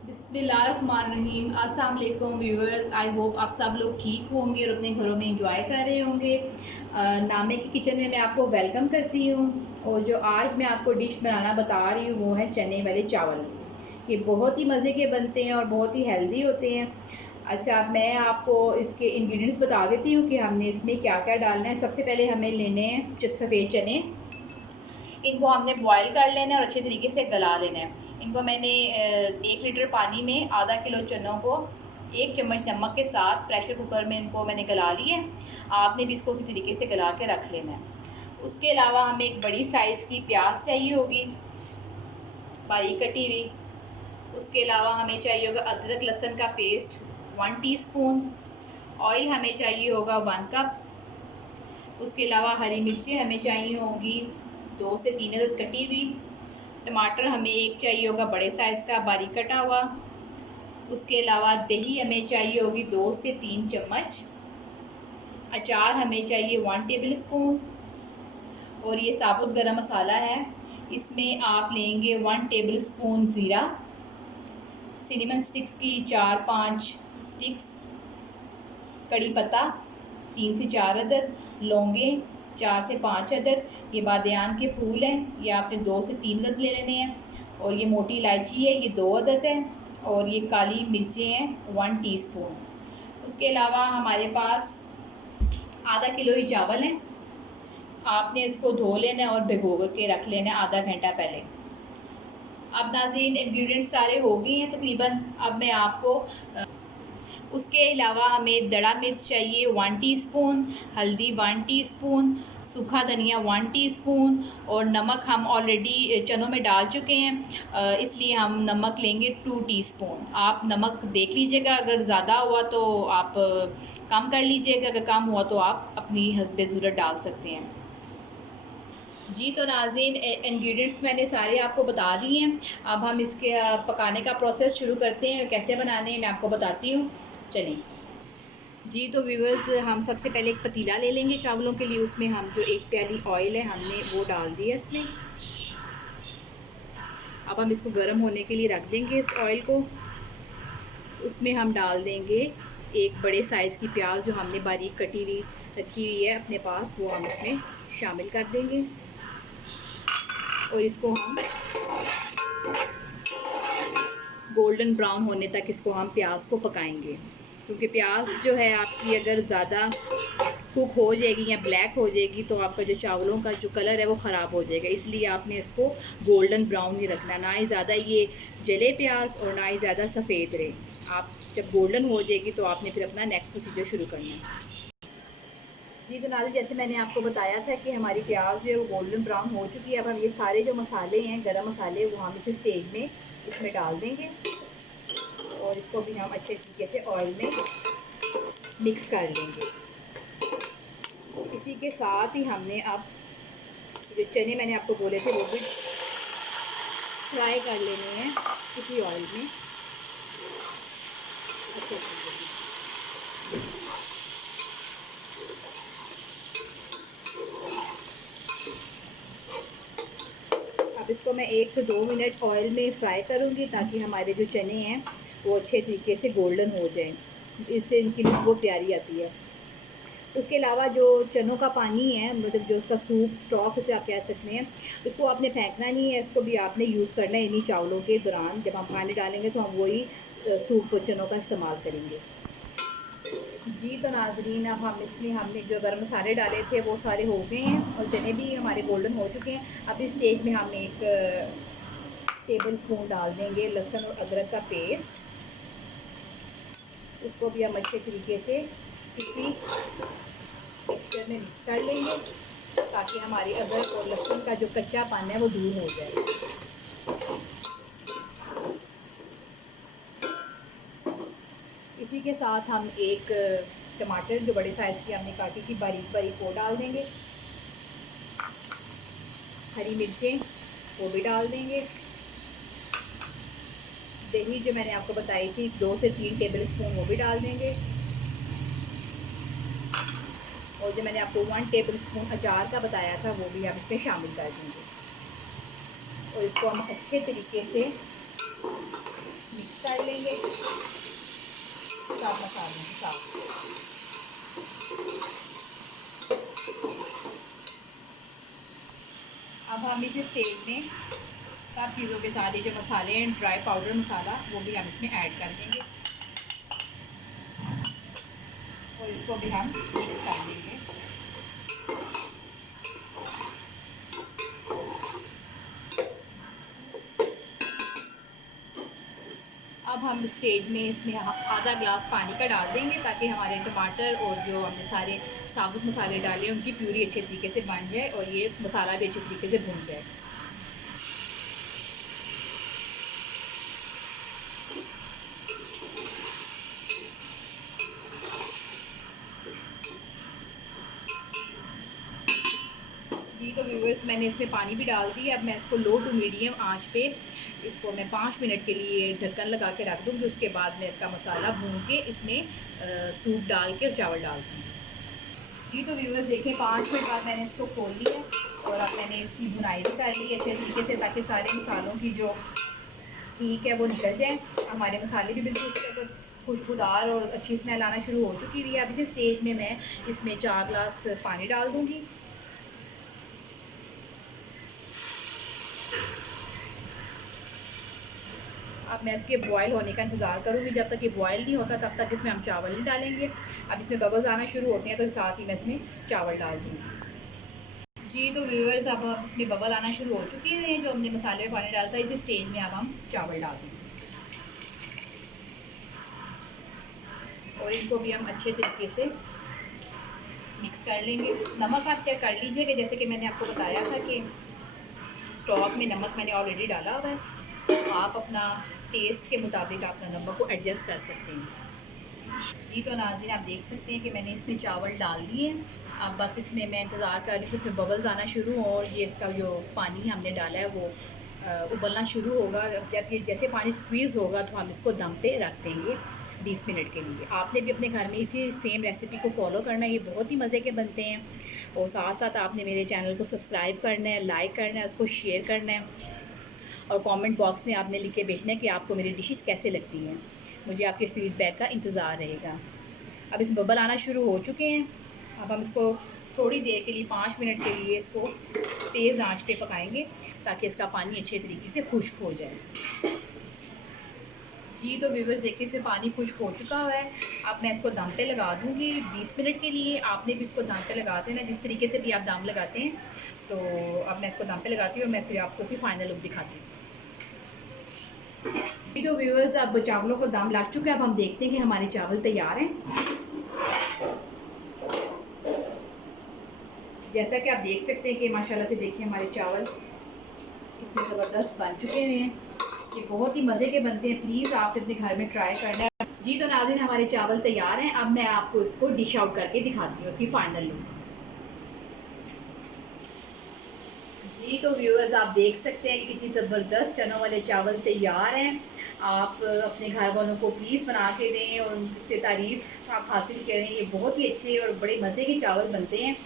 बिस्मिल्लाहिर्रहमानिर्रहीम। अस्सलाम वालेकुम व्यूअर्स। आई होप आप सब लोग ठीक होंगे और अपने घरों में इंजॉय कर रहे होंगे। नामे की किचन में मैं आपको वेलकम करती हूँ। और जो आज मैं आपको डिश बनाना बता रही हूँ वो है चने वाले चावल। ये बहुत ही मज़े के बनते हैं और बहुत ही हेल्दी होते हैं। अच्छा, मैं आपको इसके इंग्रेडिएंट्स बता देती हूँ कि हमने इसमें क्या क्या डालना है। सबसे पहले हमें लेने हैं सफ़ेद चने। इनको हमने बॉईल कर लेना है और अच्छे तरीके से गला लेना है। इनको मैंने 1 लीटर पानी में आधा किलो चनों को 1 चम्मच नमक के साथ प्रेशर कुकर में इनको मैंने गला लिए। आपने भी इसको उसी तरीके से गला के रख लेना है। उसके अलावा हमें एक बड़ी साइज़ की प्याज चाहिए होगी, बारीक कटी हुई। उसके अलावा हमें चाहिए होगा अदरक लहसुन का पेस्ट 1 टीस्पून। ऑयल हमें चाहिए होगा 1 कप। उसके अलावा हरी मिर्चें हमें चाहिए होंगी 2 से 3 अदद कटी हुई। टमाटर हमें एक चाहिए होगा बड़े साइज़ का बारीक कटा हुआ। उसके अलावा दही हमें चाहिए होगी 2 से 3 चम्मच। अचार हमें चाहिए 1 टेबल स्पून। और ये साबुत गरम मसाला है, इसमें आप लेंगे 1 टेबल स्पून ज़ीरा, सिनेमन स्टिक्स की 4-5 स्टिक्स, कड़ी पत्ता 3 से 4 अदद, लौंगे 4 से 5 अदद, ये बादियान के फूल हैं, ये आपने 2 से 3 अदद ले लेने हैं। और ये मोटी इलायची है, ये 2 अदद है। और ये काली मिर्चें हैं 1 टीस्पून। उसके अलावा हमारे पास आधा किलो ही चावल हैं। आपने इसको धो लेना है और भिगो के रख लेना है आधा घंटा पहले। अब नाज़रीन, इंग्रेडिएंट्स सारे हो गए हैं तकरीबन। अब मैं आपको उसके अलावा हमें दड़ा मिर्च चाहिए 1 टीस्पून, हल्दी 1 टीस्पून, सूखा धनिया 1 टीस्पून। और नमक हम ऑलरेडी चनों में डाल चुके हैं, इसलिए हम नमक लेंगे 2 टीस्पून। आप नमक देख लीजिएगा, अगर ज़्यादा हुआ तो आप कम कर लीजिएगा, अगर कम हुआ तो आप अपनी हस्बे ज़रूरत डाल सकते हैं। जी, तो नाज़रीन, इंग्रेडिएंट्स मैंने सारे आपको बता दिए हैं। अब हम इसके पकाने का प्रोसेस शुरू करते हैं। कैसे बनाने हैं मैं आपको बताती हूँ, चलिए। जी, तो व्यूअर्स, हम सबसे पहले एक पतीला ले लेंगे चावलों के लिए। उसमें हम जो 1 प्याली ऑयल है हमने वो डाल दिया इसमें। अब हम इसको गर्म होने के लिए रख देंगे इस ऑयल को। उसमें हम डाल देंगे एक बड़े साइज़ की प्याज जो हमने बारीक कटी हुई रखी हुई है अपने पास, वो हम इसमें शामिल कर देंगे। और इसको हम गोल्डन ब्राउन होने तक इसको हम प्याज को पकाएंगे। क्योंकि प्याज जो है आपकी अगर ज़्यादा कुक हो जाएगी या ब्लैक हो जाएगी तो आपका जो चावलों का जो कलर है वो ख़राब हो जाएगा। इसलिए आपने इसको गोल्डन ब्राउन ही रखना, ना ही ज़्यादा ये जले प्याज और ना ही ज़्यादा सफ़ेद रहे। आप जब गोल्डन हो जाएगी तो आपने फिर अपना नेक्स्ट प्रोसीजर शुरू करना है। जी, तो नाज़रीन, जैसे मैंने आपको बताया था कि हमारी प्याज जो है वो गोल्डन ब्राउन हो चुकी है। अब हम ये सारे जो मसाले हैं, गरम मसाले, वो हम इस स्टेज में इसमें डाल देंगे। और इसको भी हम अच्छे तरीके से ऑयल में मिक्स कर लेंगे। इसी के साथ ही हमने अब जो चने मैंने आपको बोले थे वो भी फ्राई कर लेने हैं इसी ऑयल में अच्छे तरीके से। अब इसको मैं 1 से 2 मिनट ऑयल में फ्राई करूँगी ताकि हमारे जो चने हैं वो अच्छे तरीके से गोल्डन हो जाएं। इससे इनकी लुक बहुत प्यारी आती है। उसके अलावा जो चनों का पानी है, मतलब जो उसका सूप स्टॉक उसे आप कह सकते हैं, उसको आपने फेंकना नहीं है, इसको भी आपने यूज़ करना है इन्हीं चावलों के दौरान। जब हम पानी डालेंगे तो हम वही सूप चनों का इस्तेमाल करेंगे। जी, तो नाज़रीन, अब हम इसमें हमने जो गर्म मसाले डाले थे वो सारे हो गए हैं और चने भी हमारे गोल्डन हो चुके हैं। अब इस स्टेज में हम 1 टेबल स्पून डाल देंगे लहसुन और अदरक का पेस्ट। उसको भी हम अच्छे तरीके से इसी मिक्सचर में मिक्स कर लेंगे ताकि हमारी अदरक और लहसुन का जो कच्चापन है वो दूर हो जाए। इसी के साथ हम एक टमाटर जो बड़े साइज़ की हमने काटी थी बारीक बारीक वो डाल देंगे। हरी मिर्चें वो भी डाल देंगे। दही जो मैंने आपको बताई थी 2 से 3 टेबल स्पून वो भी डाल देंगे। और जो मैंने आपको 1 टेबल स्पून अचार का बताया था वो भी हम इसमें शामिल कर देंगे। और इसको हम अच्छे तरीके से मिक्स कर हम इस स्टेज में सब चीज़ों के साथ ये जो मसाले हैं, ड्राई पाउडर मसाला, वो भी हम इसमें ऐड कर देंगे और इसको भी हम मिक्स कर देंगे। अब हम स्टेज में इसमें आधा ग्लास पानी का डाल देंगे ताकि हमारे टमाटर और जो हमने सारे साबुत मसाले डाले उनकी प्यूरी अच्छे तरीके से बन जाए और ये मसाला भी अच्छे तरीके से भुन जाए। जी तो व्यूअर्स, मैंने इसमें पानी भी डाल दिया। अब मैं इसको लो टू मीडियम आंच पे इसको मैं 5 मिनट के लिए ढक्कन लगा के रख दूँगी। उसके बाद मैं इसका मसाला भून के इसमें सूप डाल के और चावल डाल दूँगी। जी तो व्यूअर्स देखिए, 5 मिनट बाद मैंने इसको खोल लिया और अब मैंने इसकी भुनाई भी कर ली अच्छे तरीके से ताकि सारे मसालों की जो पीक है वो निकल जाए। हमारे मसाले भी बिल्कुल खुशबूदार और अच्छी स्मेल आना शुरू हो चुकी हुई है। अब इस स्टेज में मैं इसमें 4 ग्लास पानी डाल दूँगी। अब मैं इसके बॉयल होने का इंतज़ार करूँगी। जब तक ये बॉयल नहीं होता तब तक इसमें हम चावल नहीं डालेंगे। अब इसमें बबल्स आना शुरू होते हैं तो साथ ही मैं इसमें चावल डाल दूँगी। जी तो व्यूअर्स, अब इसमें बबल आना शुरू हो चुके हैं। जो हमने मसाले में पानी डाला था, इस स्टेज में अब हम चावल डाल देंगे और इनको भी हम अच्छे तरीके से मिक्स कर लेंगे। नमक आप चेक कर लीजिएगा, जैसे कि मैंने आपको बताया था कि स्टॉक में नमक मैंने ऑलरेडी डाला हुआ है। तो आप अपना टेस्ट के मुताबिक अपना नमक को एडजस्ट कर सकते हैं। जी तो नाज़रीन, आप देख सकते हैं कि मैंने इसमें चावल डाल दिए। अब बस इसमें मैं इंतज़ार कर रही हूँ इसमें बबल्स आना शुरू हो और ये इसका जो पानी हमने डाला है वो उबलना शुरू होगा। जब ये जैसे पानी स्क्वीज़ होगा तो हम इसको दम पे रख देंगे 20 मिनट के लिए। आपने भी अपने घर में इसी सेम रेसिपी को फॉलो करना है, ये बहुत ही मज़े के बनते हैं। और साथ साथ आपने मेरे चैनल को सब्सक्राइब करना है, लाइक करना है, उसको शेयर करना है और कमेंट बॉक्स में आपने लिख के भेजना है कि आपको मेरी डिशेस कैसे लगती हैं। मुझे आपके फ़ीडबैक का इंतज़ार रहेगा। अब इस बबल आना शुरू हो चुके हैं। अब हम इसको थोड़ी देर के लिए 5 मिनट के लिए इसको तेज़ आंच पे पकाएंगे ताकि इसका पानी अच्छे तरीके से खुश्क हो जाए। जी तो व्यूअर्स देखिए, इसमें पानी खुश्क हो चुका हुआ है। अब मैं इसको दम पे लगा दूँगी 20 मिनट के लिए। आपने भी इसको दम पे लगा देना जिस तरीके से भी आप दम लगाते हैं। तो अब मैं इसको दम पे लगाती हूँ और मैं फिर आपको उसकी फ़ाइनल लुक दिखाती हूँ। जी तो व्यूअर्स, अब चावलों को दम लग चुका है। अब हम देखते हैं कि हमारे चावल तैयार हैं। जैसा कि आप देख सकते हैं कि माशाल्लाह से देखिए हमारे चावल कितने ज़बरदस्त बन चुके हैं। ये बहुत ही मज़े के बनते हैं। प्लीज़ आप अपने घर में ट्राई करना। जी तो नाज़रीन, हमारे चावल तैयार हैं। अब मैं आपको इसको डिश आउट करके दिखाती हूँ उसकी फ़ाइनल लुक। जी तो व्यूअर्स, आप देख सकते हैं कि कितनी ज़बरदस्त चनों वाले चावल तैयार हैं। आप अपने घर वालों को प्लीज़ बना के दें और उनसे तारीफ़ आप हासिल करें। ये बहुत ही अच्छे और बड़े मज़े के चावल बनते हैं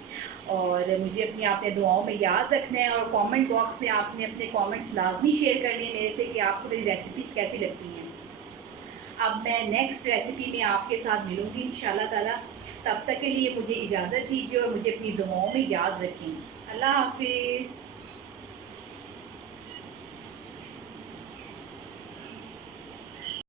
और मुझे अपनी आपने दुआओं में याद रखना है और कमेंट बॉक्स में आपने अपने कमेंट्स लाजमी शेयर करने हैं मेरे से कि आपको मेरी रेसिपीज़ कैसी लगती हैं। अब मैं नेक्स्ट रेसिपी में आपके साथ मिलूँगी इंशाल्लाह ताला। तब तक के लिए मुझे इजाज़त दीजिए और मुझे अपनी दुआओं में याद रखें। अल्लाह हाफिज़।